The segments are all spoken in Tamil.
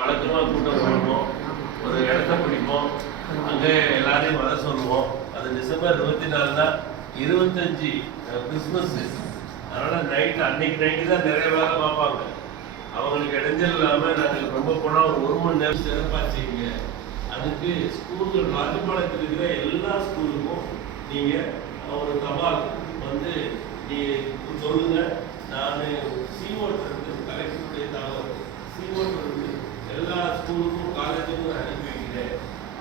வழக்கமாக கூட்டம் போடுவோம். ஒரு இடத்த பிடிப்போம். அங்கே எல்லாரையும் வர சொல்லுவோம். அது டிசம்பர் இருபத்தி நாலு தான் இருபத்தஞ்சி கிறிஸ்மஸ். அதனால் நைட் அன்னைக்கு நைட்டு தான் நிறைய வேலை பார்ப்பாங்க. அவங்களுக்கு இடைஞ்சல் இல்லாமல் நாங்கள் ரொம்ப போனால் ஒரு ஒரு மணி நேரம் சிறப்பாக செய்யுங்க அதுக்கு ஸ்கூல்கள் ராஜபாளையத்தில் இருக்கிற எல்லா ஸ்கூலுக்கும் நீங்கள் ஒரு தபால் வந்து நீ சொல்லுங்க நான் சிஓட்டு இருக்கு கலெக்டருடைய தகவல் சிஓட்டு இருக்கு எல்லா ஸ்கூலுக்கும் காலேஜுக்கும் நான் அனுப்பி வைக்கிறேன்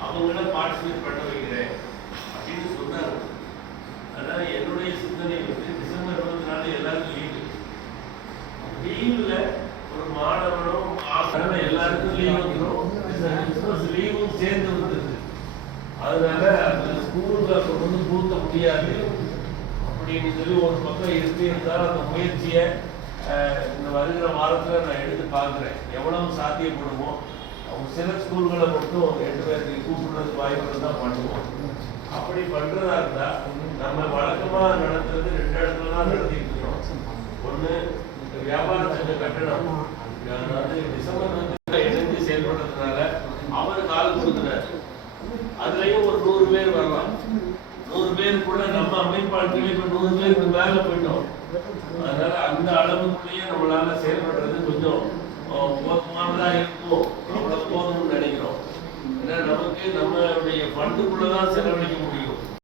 அவங்கள பார்ட்டிசிபேட் பண்ண வைக்கிறேன் அப்படின்னு சொன்னார். அதனால் என்னுடைய சிந்தனை வந்து டிசம்பர் இருபத்தி நாலு எல்லாருக்கும் லீவு லீவில் ஒரு மாணவனும் அதனால எல்லாருக்கும் லீவ் வந்துடும் கிறிஸ்மஸ் லீவும் சேர்ந்து வந்துடுது அதனால அந்த ஸ்கூலில் கொண்டு வந்து பூத்த முடியாது. அப்படின்னு சொல்லி ஒரு பக்கம் இருக்கு இருந்தாலும் அந்த முயற்சியை இந்த வருகிற வாரத்தில் நான் எடுத்து பார்க்குறேன். எவ்வளவு சாத்தியப்படுமோ அவங்க சில ஸ்கூல்களை மட்டும் ரெண்டு பேருக்கு கூப்பிடுறதுக்கு வாய்ப்பு தான் பண்ணுவோம். அப்படி பண்றதா இருந்தா நம்ம வழக்கமா நடத்துறது ரெண்டு இடத்துல தான் நடத்திட்டு இருக்கோம். ஒண்ணு இந்த வியாபார சங்க கட்டணம். அதாவது டிசம்பர் வந்து இணைஞ்சு செயல்படுறதுனால அவர் கால் கொடுக்குறாரு. அதுலயும் ஒரு நூறு பேர் வரலாம். நூறு பேர் கூட நம்ம அமைப்பாளர்களே இப்ப நூறு பேருக்கு மேல போயிட்டோம். அதனால அந்த அளவுக்குள்ளேயே நம்மளால செயல்பட நம்மளுடைய ஃபண்டுக்குள்ளே தான் செலவழிக்க முடியும்.